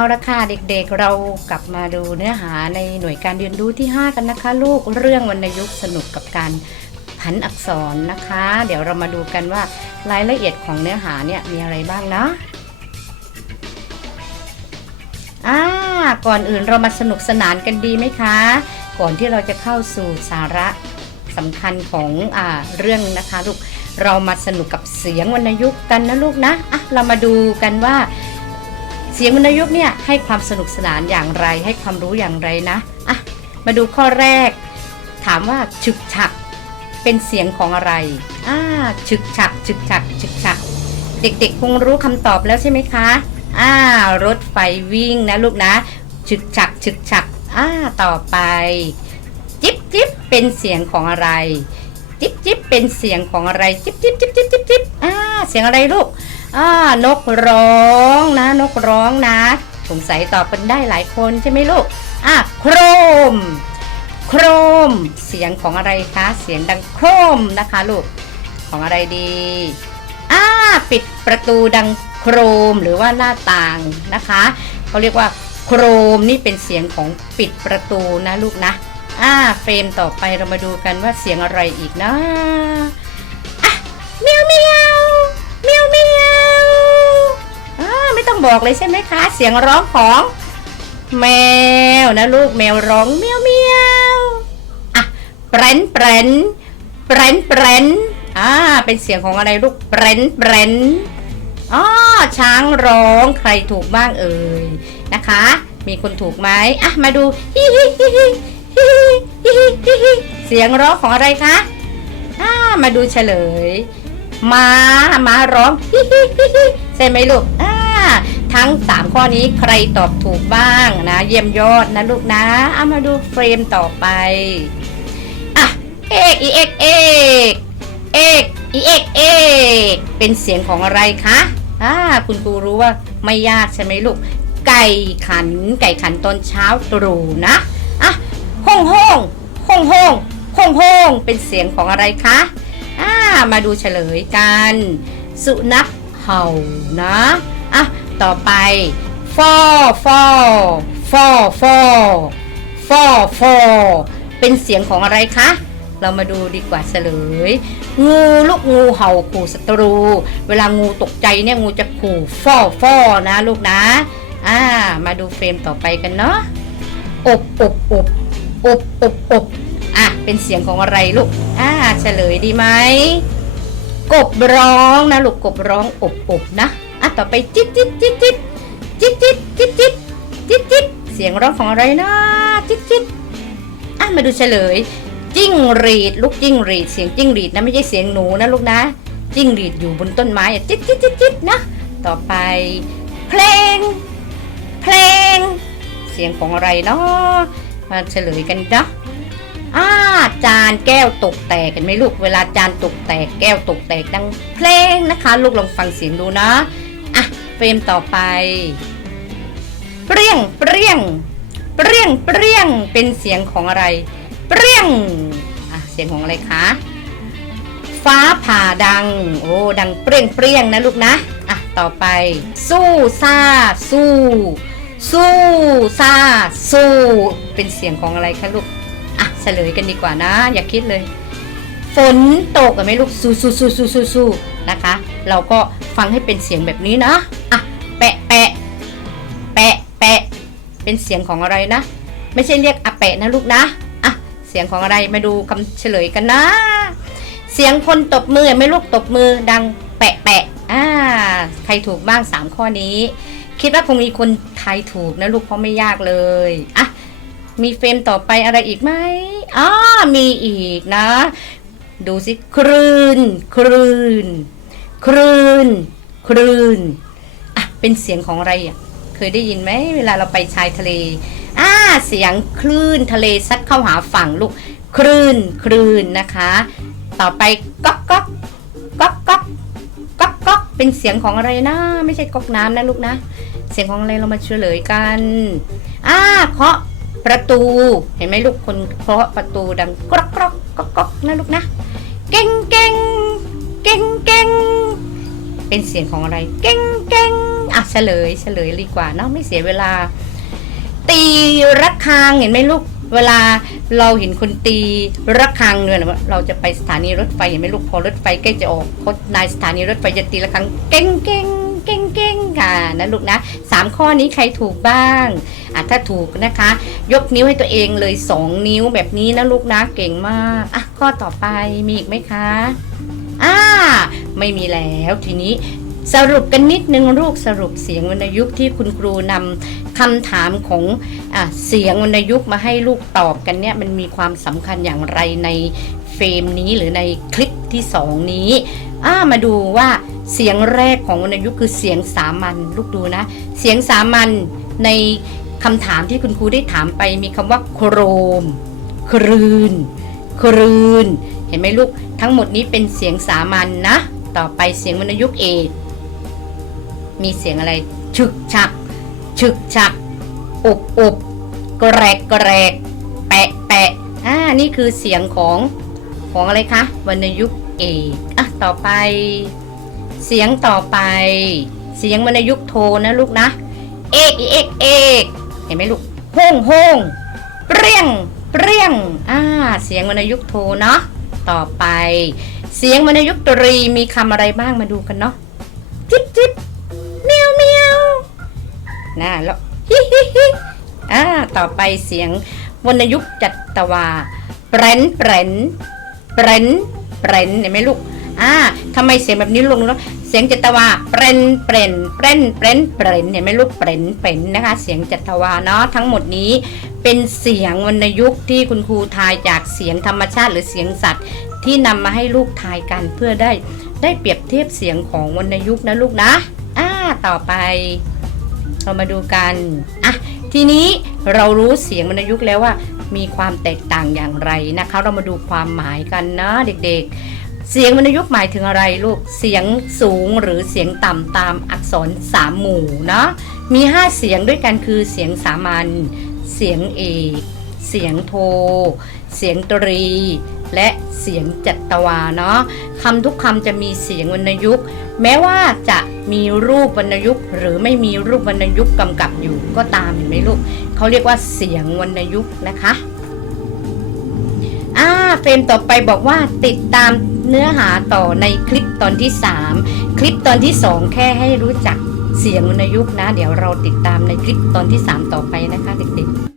าละค่ะเด็กๆเรากลับมาดูเนื้อหาในหน่วยการเรียนรู้ที่ 5 กันนะคะ ลูกเรื่องวรรณยุกต์สนุกกับการผันอักษรนะคะ เดี๋ยวเรามาดูกันว่ารายละเอียดของเนื้อหาเนี่ยมีอะไรบ้างนะอ่าก่อนอื่นเรามาสนุกสนานกันดีไหมคะ ก่อนที่เราจะเข้าสู่สาระสำคัญของอ่าเรื่องนะคะลูกเรามาสนุกกับเสียงวรรณยุกต์กันนะลูกนะอะเรามาดูกันว่า เสียงวรรณยุกต์เนี่ยให้ความสนุกสนานอย่างไร ให้ความรู้อย่างไรนะอะมาดูข้อแรก ถามว่าฉึกฉัก เป็นเสียงของอะไรอ่าฉึกฉักฉึกฉักฉึกฉัก เด็กๆ คงรู้คำตอบแล้วใช่ไหมคะอ่ารถไฟวิ่งนะลูกนะฉึกฉักฉึกฉักอ่าต่อไป จิ๊บจิ๊บเป็นเสียงของอะไร จิ๊บจิ๊บเป็นเสียงของอะไร จิ๊บจิ๊บจิ๊บจิ๊บจิ๊บจิ๊บอ่าเสียงอะไรลูก อ่านกร้องนะ นกร้องนะสงสัยตอบกันได้หลายคนใช่ไหมลูกอะโครม โครม เสียงของอะไรคะ เสียงดังโครมนะคะลูก ของอะไรดีอ่าปิดประตูดังโครมหรือว่าหน้าต่างนะคะเขาเรียกว่าโครมนี่เป็นเสียงของปิดประตูนะลูกนะอ่าเฟรมต่อไปเรามาดูกันว่าเสียงอะไรอีกนะอะ บอกเลยใช่ไหมคะ เสียงร้องของ แมวนะลูกแมวร้องเมียวเมียวอะแปรนแปรนแปรนแปรนอ่าเป็นเสียงของอะไรลูกแปรนแปรนอ๋อช้างร้องใครถูกบ้างเอ่ยนะคะ มีคนถูกไหมอะมาดูฮิฮิฮิฮิฮิฮิฮิฮิฮิเสียงร้องของอะไรคะอ่ามาดูเฉลยม้าม้าร้องฮิฮิฮิฮิใช่ไหมลูกอ่า ทั้ง 3 ข้อนี้ใครตอบถูกบ้างนะ เยี่ยมยอดนะลูกนะเอามาดูเฟรมต่อไปอะเอกอีเอกเอกเอกอีเอกเอกเป็นเสียงของอะไรคะอ่าคุณครูรู้ว่าไม่ยากใช่ไหมลูก ไก่ขัน ไก่ขันตอนเช้าตรู่นะอะห้องห้องห้องห้องห้องห้องเป็นเสียงของอะไรคะอ่ามาดูเฉลยกัน สุนัขเห่านะ อะ ต่อไปฟอฟอฟอฟอฟอฟอเป็นเสียงของอะไรคะ เรามาดูดีกว่าเฉลย งูลูกงูเห่าขู่ศัตรู เวลางูตกใจเนี่ยงูจะขู่ฟอฟอนะลูกนะ อ่า มาดูเฟรมต่อไปกันเนาะ อบอบอบอบอบอบอะ เป็นเสียงของอะไรลูก อ่า เฉลยดีไหม กบร้องนะลูกกบร้องอบอบนะ อะต่อไปจิ๊ดจิ๊ดจิ๊ดจิ๊ดจิ๊ดจิ๊ดจิ๊ดจิ๊ดจิ๊ดจิ๊ดเสียงร้องของอะไรนะจิ๊ดจิ๊ดอะมาดูเฉลย จิ้งหรีดลูกจิ้งหรีดเสียงจิ้งหรีดนะไม่ใช่เสียงหนูนะลูกนะ จิ้งหรีดอยู่บนต้นไม้อะจิ๊ดจิ๊ดจิ๊ดจิ๊ดนะต่อไป เพลง เพลง เสียงของอะไรเนาะมาเฉลยกันเนะอ่าจานแก้วตกแตกกันไหมลูกเวลาจานตกแตกแก้วตกแตกดังเพลงนะคะ ลูกลองฟังเสียงดูนะ เฟรมต่อไป เปรี้ยง เปรี้ยง เปรี้ยง เปรี้ยง เป็นเสียงของอะไร เปรี้ยงอะเสียงของอะไรคะ ฟ้าผ่าดัง โอ้ ดังเปรี้ยง เปรี้ยงนะลูกนะ อะ ต่อไป สู้ซ่า สู้ สู้ซ่า สู้ เป็นเสียงของอะไรคะลูก อะ เฉลยกันดีกว่านะ อย่าคิดเลย ฝนตกกันไหมลูก สู้สู้สู้สู้สู้นะคะ เราก็ฟังให้เป็นเสียงแบบนี้นะอะแปะแปะแปะแปะเป็นเสียงของอะไรนะ ไม่ใช่เรียกอะแปะนะลูกนะอะเสียงของอะไรมาดูคำเฉลยกันนะ เสียงคนตบมือไม่ลูกตบมือดังแปะแปะอ่าใครถูกบ้างสามข้อนี้ คิดว่าคงมีคนทายถูกนะลูกเพราะไม่ยากเลยอะมีเฟรมต่อไปอะไรอีกไหมอ๋อมีอีกนะ ดูสิคลื่นคลื่น คลื่นคลื่นอะเป็นเสียงของอะไรอะเคยได้ยินไหมเวลาเราไปชายทะเลอ่าเสียงคลื่นทะเลซัดเข้าหาฝั่งลูกคลื่นคลื่นนะคะ ต่อไปก๊อกก๊อกก๊อกก๊อกก๊อกก๊อกเป็นเสียงของอะไรนะ ไม่ใช่ก๊อกน้ำนะลูกนะ เสียงของอะไรเรามาเฉลยกันอ่าเคาะประตูเห็นไหมลูกคนเคาะประตูดังกรอกกรอกก๊อกก๊อกนะลูกนะ เก่งเก่งเก่งเก่ง เป็นเสียงของอะไรเก่งเก่งอะเฉลยเฉลยดีกว่าเนาะไม่เสียเวลา ตีระฆังเห็นไหมลูกเวลาเราเห็นคนตีระฆังเนี่ยนะเราจะไปสถานีรถไฟเห็นไหมลูกพอรถไฟใกล้จะออกเขานายสถานีรถไฟจะตีระฆังเก้งเก้งเก้งเก้งค่ะนะลูกนะสามข้อนี้ใครถูกบ้างอะถ้าถูกนะคะ ยกนิ้วให้ตัวเองเลยสองนิ้วแบบนี้นะลูกนะเก่งมากอะข้อต่อไปมีอีกไหมคะอ่า ไม่มีแล้วทีนี้สรุปกันนิดนึงลูกสรุปเสียงวรรณยุกต์ที่คุณครูนำคำถามของอเสียงวรรณยุกต์มาให้ลูกตอบกันเนี่ยมันมีความสำคัญอย่างไรในเฟรมนี้หรือในคลิปที่สองนี้ามาดูว่าเสียงแรกของวรรณยุกต์คือเสียงสามัญลูกดูนะ เสียงสามัญในคำถามที่คุณครูได้ถามไปมีคำว่าโครม ครืน ครืน เห็นไหมลูกทั้งหมดนี้เป็นเสียงสามัญนนะ ต่อไปเสียงวรรณยุกต์เอกมีเสียงอะไรฉึกฉักฉึกฉักอุบอุบกระแรกกระแรกแปะแปะอ่านี่คือเสียงของของอะไรคะวรรณยุกต์เอกอะต่อไป เสียงต่อไป เสียงวรรณยุกต์โทนะลูกนะ เอกเอกเอกเห็นไหมลูกโฮ่งโฮ่งเปรี้ยงเปรี้ยงอ่าเสียงวรรณยุกต์โทเนาะต่อไป เสียงวรรณยุกต์ตรีมีคำอะไรบ้างมาดูกันเนาะจิบจิบเมียวเมียวน่าแล้วฮิฮิฮิอ่าต่อไปเสียงวรรณยุกต์จัตวาเปรนเปรนเปรนเปรนเห็นไหมลูกอ่าทำไมเสียงแบบนี้ลงเนาะเสียงจัตวาเปรนเปรนเปรนเปรนเปรนเห็นไหมลูกเปรนเปรนนะคะ เสียงจัตวาเนาะทั้งหมดนี้เป็นเสียงวรรณยุกต์ที่คุณครูทายจากเสียงธรรมชาติหรือเสียงสัตว์ ที่นำมาให้ลูกทายกันเพื่อได้ได้เปรียบเทียบเสียงของวรรณยุกต์นะลูกนะอ่าต่อไป เรามาดูกันอะทีนี้เรารู้เสียงวรรณยุกต์แล้วว่า มีความแตกต่างอย่างไรนะคะ เรามาดูความหมายกันนะเด็กๆ เสียงวรรณยุกต์หมายถึงอะไรลูกเสียงสูงหรือเสียงต่ำตามอักษรสามหมู่เนาะมี 5 เสียงด้วยกันคือเสียงสามัญเสียงเอกเสียงโท เสียงตรี และเสียงจัตวาเนาะคำทุกคำจะมีเสียงวรรณยุกต์ แม้ว่าจะมีรูปวรรณยุกต์ หรือไม่มีรูปวรรณยุกต์กำกับอยู่ก็ตามเห็นไหมลูกเขาเรียกว่าเสียงวรรณยุกต์นะคะอ่าเฟรมต่อไปบอกว่าติดตามเนื้อหาต่อในคลิปตอนที่ 3 คลิปตอนที่ 2 แค่ให้รู้จักเสียงวรรณยุกต์นะ เดี๋ยวเราติดตามในคลิปตอนที่ 3 ต่อไปนะคะเด็กๆ